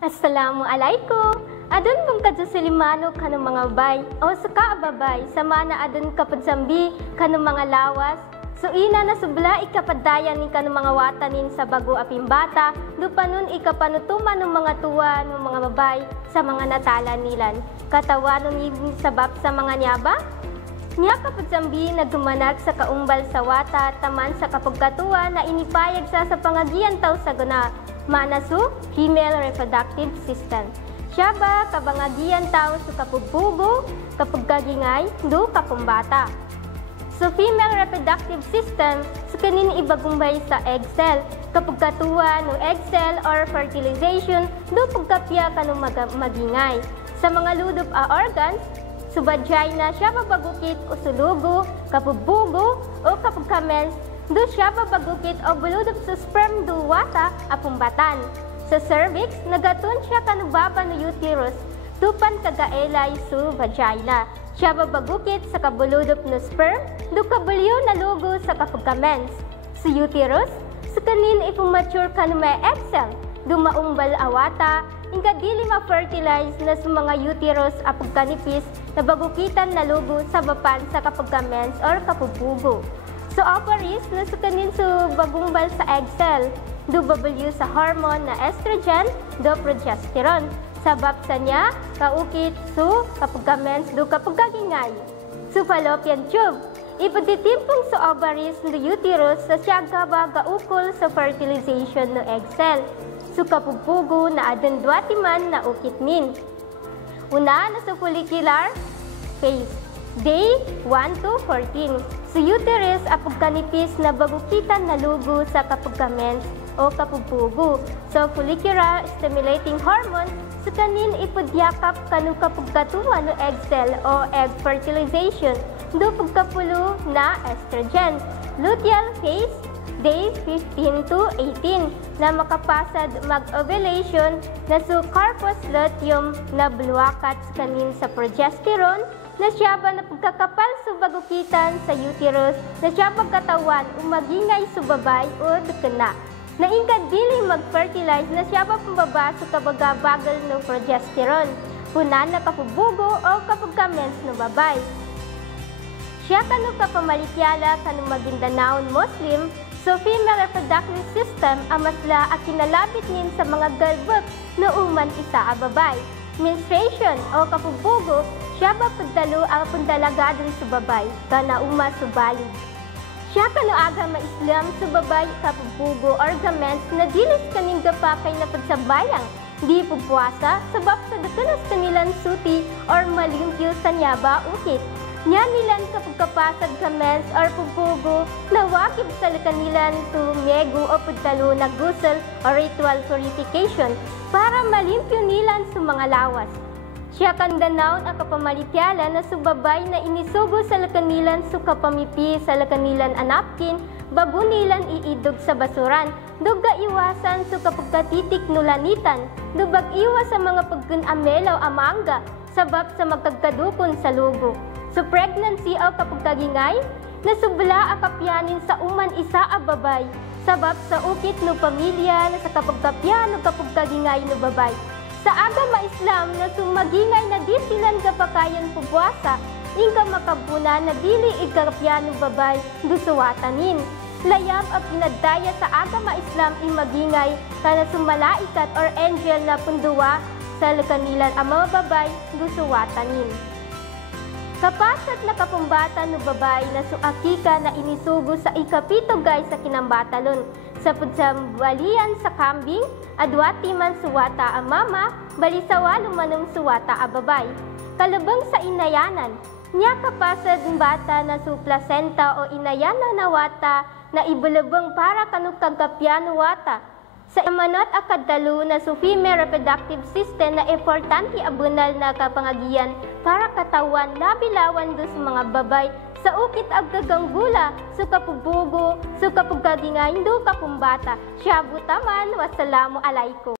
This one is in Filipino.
Assalamualaikum. Adun mong kadsusulimano kanong mga bay o suka ababay sama na adun kapagsambi kanong mga lawas. So ina na subla ikapadayan ni kanong mga watanin sa bago aping bata, dupanon ikapanutuman ng mga tuwa ng mga babay sa mga natalan nilan. Katawanon ibig sabab sa mga nyaba? Niya kapagsambi nagdumanag sa kaumbal sa wata taman sa kapagkatuwa na inipayag sa pangagian tao sa guna. Manasu, female reproductive system. Siya ba kabangagian tao sa kapugbugo, kapagkagingay, do kapumbata. So female reproductive system, sa kanin ibagumbay sa egg cell. Kapagkatuwa no egg cell or fertilization, do pagkapya kanong magingay. Sa mga ludob organs, sa vagina, siya babagukit o sulugo, kapugbugo, o kapagkamens, do siya babagukit o buludop sa sperm do wata apumbatan. Sa cervix, nagatun siya kanubaba no uterus, dupan kagaelay su vagina. Siya babagukit sa kabuludop no sperm, do kabulyo na lugo sa kapagkamens. Sa uterus, sa kanin ipumature kanumay egg cell, do maumbal awata, ingka dili ma-fertilize na sa mga uterus apagkanipis na bagukitan na lugo sa bapan sa kapagkamens or kapubugo. So ovaries na sa kanin sa bagumbal sa egg cell, do babulyo sa hormone na estrogen, do progesterone. Sabab sa niya, kaukit su kapagkamens do kapagkagingay. So fallopian tube, ipagtitimpong sa ovaries no uterus sa siyaga ba gaukol sa fertilization no egg cell. So kapugpugo na adun duatiman na ukit min. Una na sa follicular phase, day 1 to 14. Sa uterus apagkanipis na bagukitan na lugo sa kapagkamens o kapugpugo. So follicular stimulating hormone sa kanin ipadyakap kanong kapagkatuwa no egg cell o egg fertilization do pagkapulo na estrogen. Luteal phase, day 15 to 18 na makapasad mag-ovulation na sa corpus luteum na buluakat sa kanin sa progesterone na siya ba na pagkakapal sa bagukitan sa uterus na siya pagkatawan umagingay sa babay o dukana. Na ingka dili mag-fertilize na siya ba pambaba sa kabagabagal ng progesterone, punan na kapubugo o kapagkamens ng babay. Siya kanong kapamalityala kanong Maguindanaon Muslim, so female reproductive system amasla at kinalapit nin sa mga galbot na uman isa ababay. Menstruation o kapubugo, siya ba pagdalo ang pandalaga dun sa babay, kana uma subalig. Siya kano aga maislam sa babay kapubugo or gaments na dilis kaning gapakay na pagsabayang, di pupuasa, sabab sa dakanas kanilang suti or malimpyo sa nyaba ukit. Nya nilan kapagkapasad gaments or pubugo na wakib sa kanilang tumego o pagdalo na gusel or ritual purification para malimpyo nilan sa mga lawas. Siya kandanawon ang kapamalityala na subabay na inisugo sa lakanilan sa kapamipi sa lakanilan anapkin, bago nilan iidog sa basuran, duga iwasan sa kapagkatitik nulanitan, dubag iwas sa mga pagkunamelaw amanga, sabab sa magkagkadukon sa lugo. So pregnancy o kapagkagingay, nasubla akapyanin sa uman isa ababay, sabab sa ukit no pamilya na sa kapagkapyan o kapagkagingay no babay. Sa aga maislam na sumagingay na di silang kapakayan pubuasa, ingka makabuna na dili ikapyano babay dusuwatanin. Layam at pinagdaya sa aga maislam imagingay kana sumalaikat or angel na punduwa sa kanilang ang mga babay dusuwatanin. Kapasat na kapumbatan no babay na suakika na inisugo sa ikapito guys sa kinambatalon. Sa pudsambalian sa kambing, adwati man suwata ang mama, balisawa lumanong suwata ang babay. Kalabang sa inayanan, niya kapasad ng bata na su placenta o inayanan na wata na ibulabang para kanukagkapyano wata. Sa imanot akadalo na su female reproductive system na importante abunal na kapangagian para katawan labilawan do sa mga babay sa ukit aggaganggula, sa kapubugo, sa kapagkagingay, do kapumbata. Siya butaman, wassalamu alaikum.